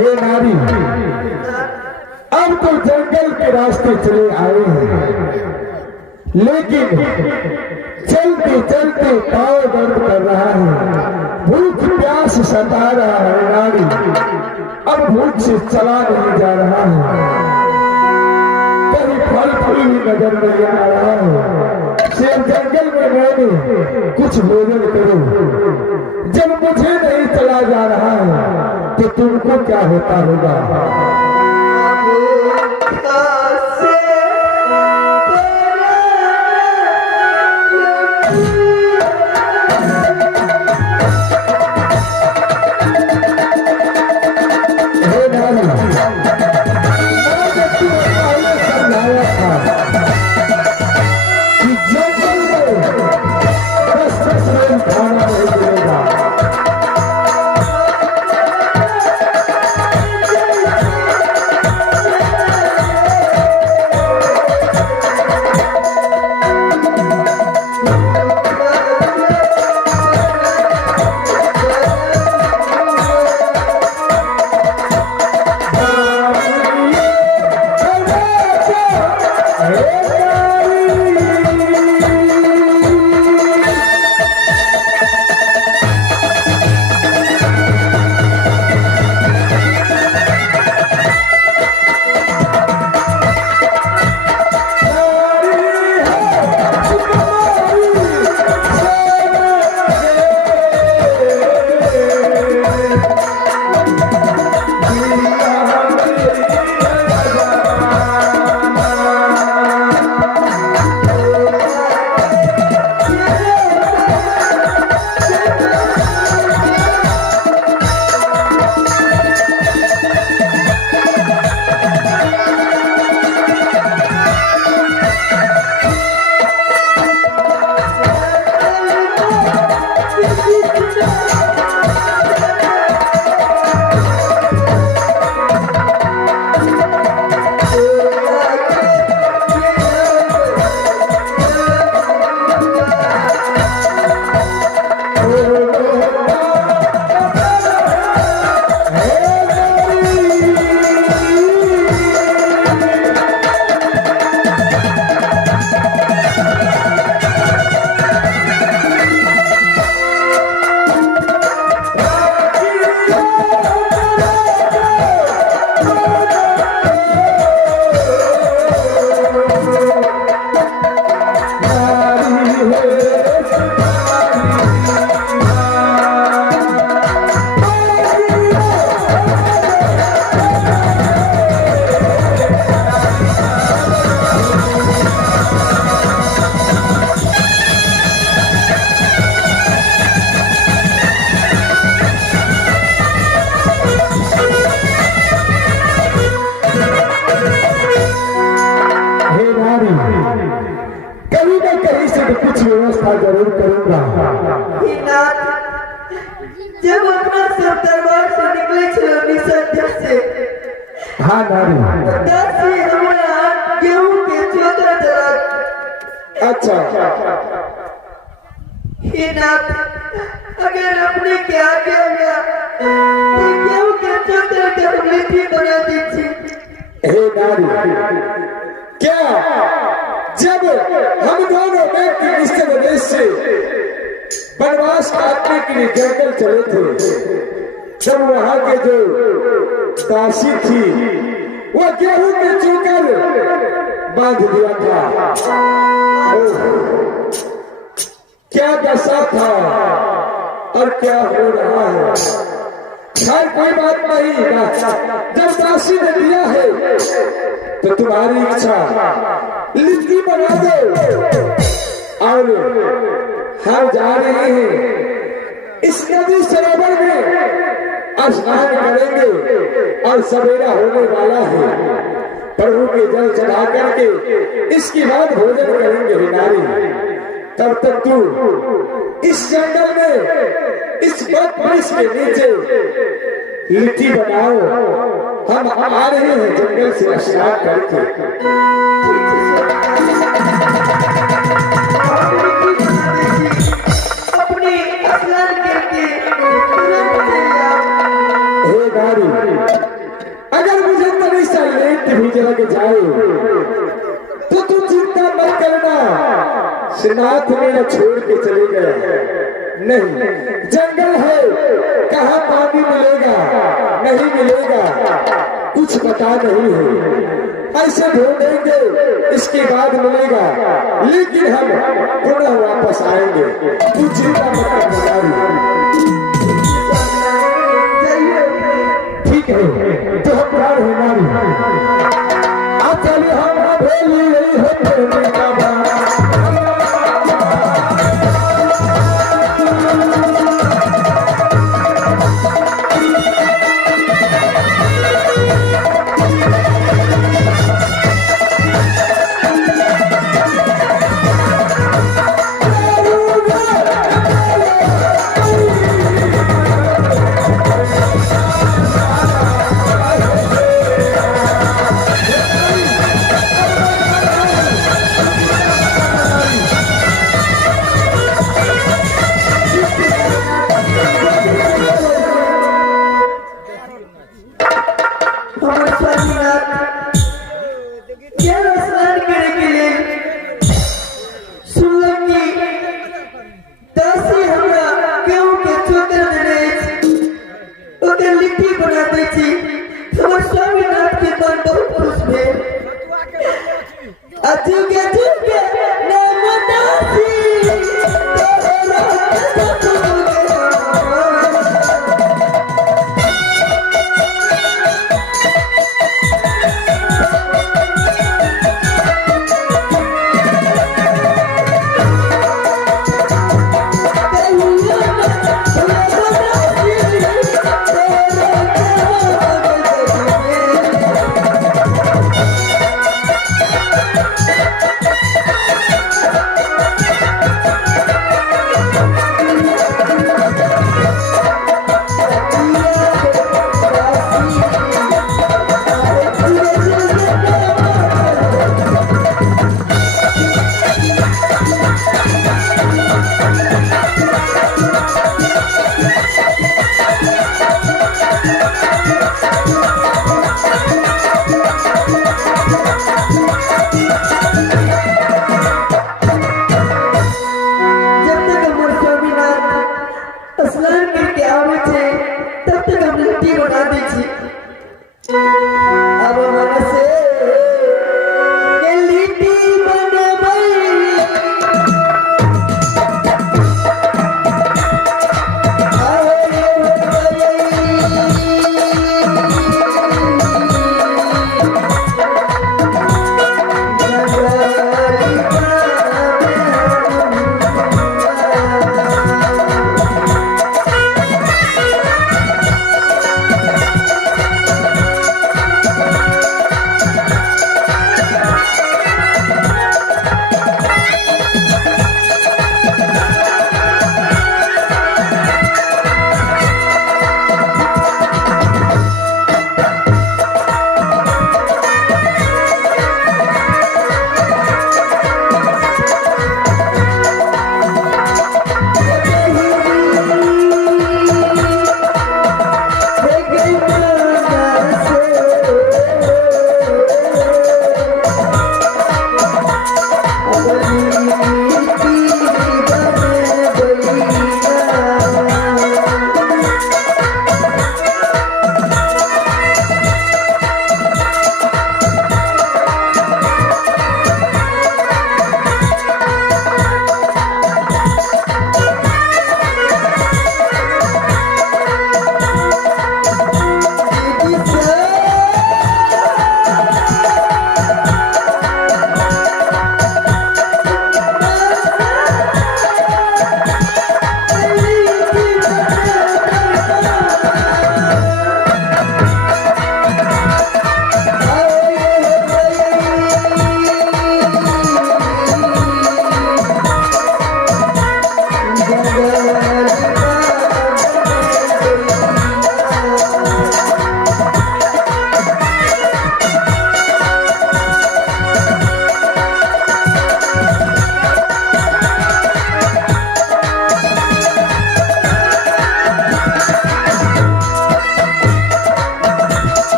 हे नारी, अब तो जंगल के रास्ते चले आए हैं, लेकिन चलते चलते पाँव दर्द कर रहा है, भूख प्यास सता रहा है नारी, अब भूख से चला नहीं जा रहा है, कहीं फल फूल भी नजर नहीं आ रहा है। शेर जंगल में मैंने कुछ भोजन करो, जब मुझे नहीं चला जा रहा है तो तुमको क्या होता होगा। कहीं ना कहीं से तो कुछ व्यवस्था जरूर करूंगा। जब अपना सब दरबार से निकले से हाँ नारी, गेहूं के चौदह दराज। अच्छा हे नाथ, अगर अपने क्या किया गया तो गेहूं के चौदह मीठी बना दीजिए। हे नारी, क्या जब हम दोनों व्यक्ति इस प्रदेश से वनवास काटने के लिए जंगल चले थे, तब वहां के जो दासी थी वो गेहूं के चूकर बांध दिया था। क्या दशा था और क्या हो रहा है, खैर कोई बात नहीं। जब दासी ने दिया है तो तुम्हारी इच्छा लिट्टी बना दो और हम जा रहे हैं इस नदी सरोवर में स्नान करेंगे और सवेरा होने वाला है, प्रभु के जल चढ़ा करके इसके बाद भोजन करेंगे। नारी, तब तक तू इस जंगल में इस बट वृक्ष के नीचे लिट्टी बनाओ, हम आ रहे हैं जंगल से स्नान करके। अपने स्नान करके तुरंत हे नारी, अगर मुझे तभी सा लेट भी लग जाए तो तू चिंता मत करना, श्रीनाथ मेरा छोड़ के चले गए। नहीं, जंगल है, कहाँ पानी मिलेगा, नहीं मिलेगा, कुछ पता नहीं है, ऐसे ढूंढेंगे इसके बाद मिलेगा, लेकिन हम पुनः वापस आएंगे, तू चिंता मत करना। ठीक है, तो हम प्राण होना चल हम हवेली है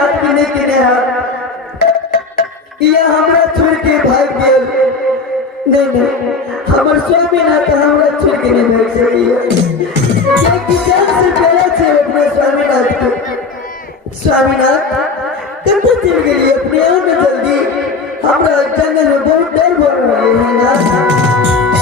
स्वामीनाथ के लेके नेहा या हमरा छोड़ के भाग गेल नहीं हमर स्वामीनाथ हमरा छोड़ के नहीं भाग सकी क्योंकि जान से पहले थे अपने स्वामीनाथ के स्वामीनाथ कब चल गई अपने आप में जल्दी हमरा जंगल में बहुत डर हो रही है ना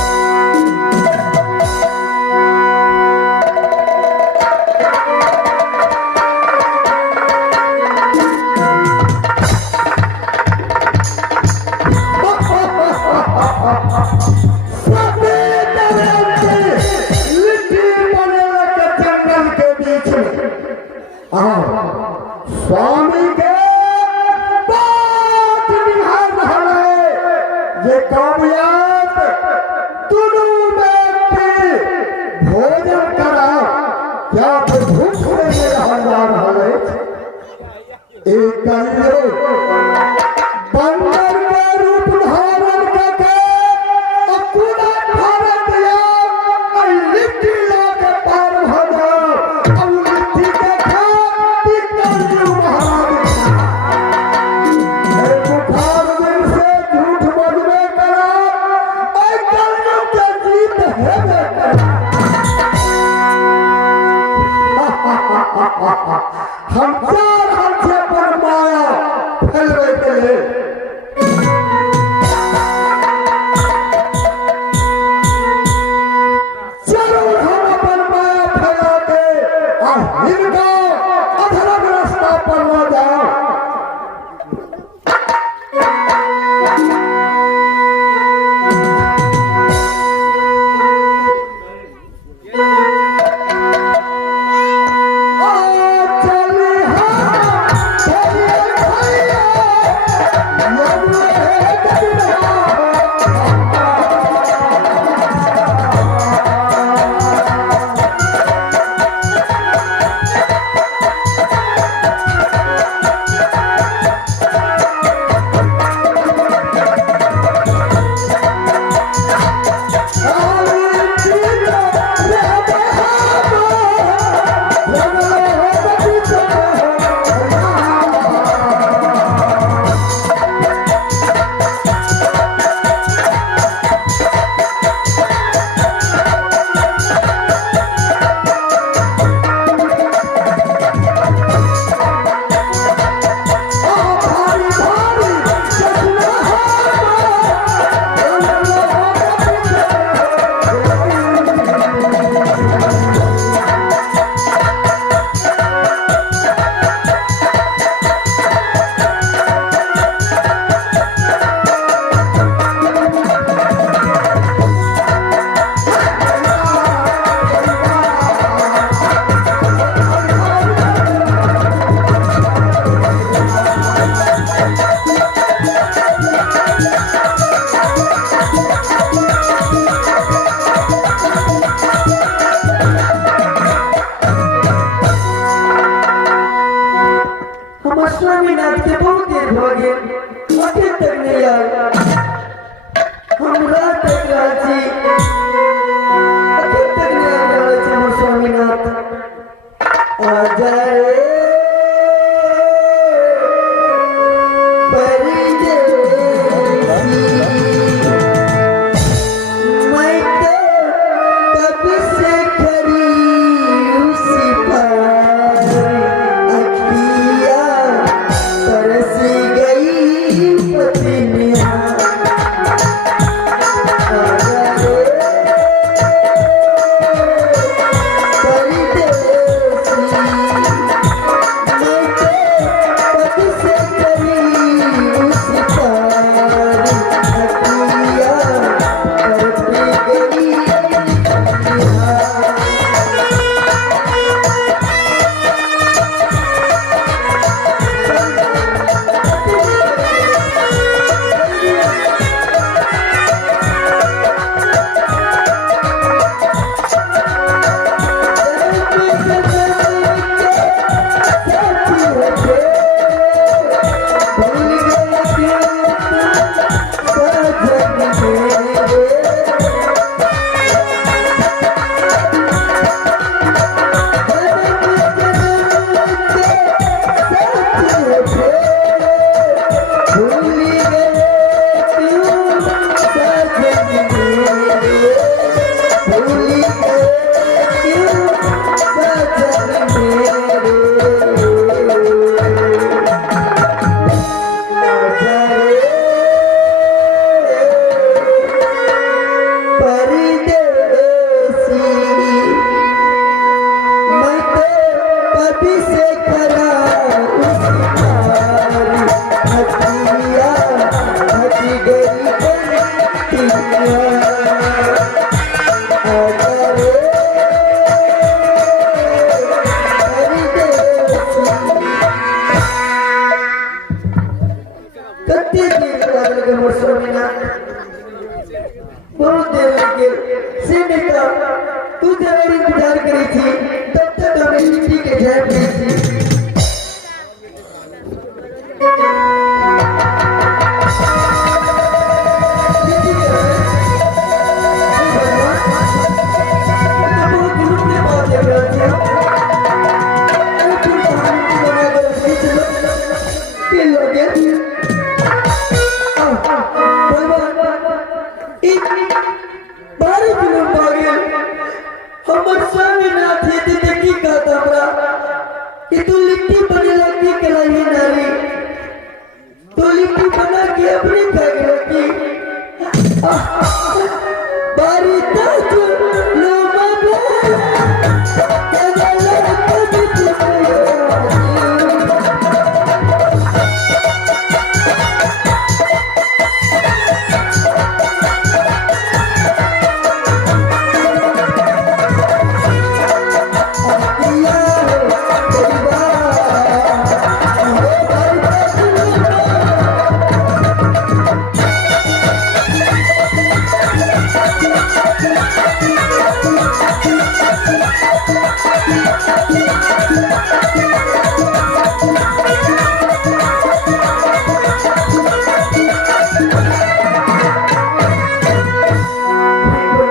स्वामी के बात निहार रहे ये कामयाब दोनों व्यक्ति भोजन करा क्या तो भूख से जा रहे एक बंदर के रूप धारण करके पूरा भारत या लिट्टी लाके पार हो जाओ अब लिट्टी के खा हम चार हमसे पर माया फैलवे के लिए जरूर हम अपन माया फैला के इनका अधरग रास्ता पर न जाओ स्वामीनाथ के बहुत देर हो गए अभी तक नहीं आया हम रात तक राजी अभी तक नहीं आ रहे थे स्वामीनाथ आ जाए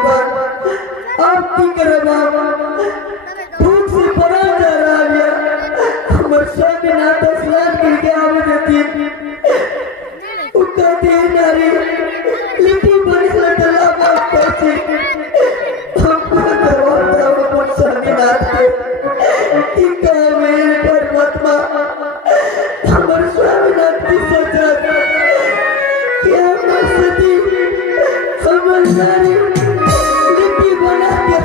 आप की करे बाबा भूख से पड़ा जा रहा है हमर स्वामी नाथ स्नान करके आवे देती उका दे नारी लिपि बनिला तालाब में पहुंची हमको दरबार जाओ अपन स्वामी नाथ के की कहे परमात्मा हमर स्वामी नाथ की सजा क्या मस्ती हमर नारी लिपि बना के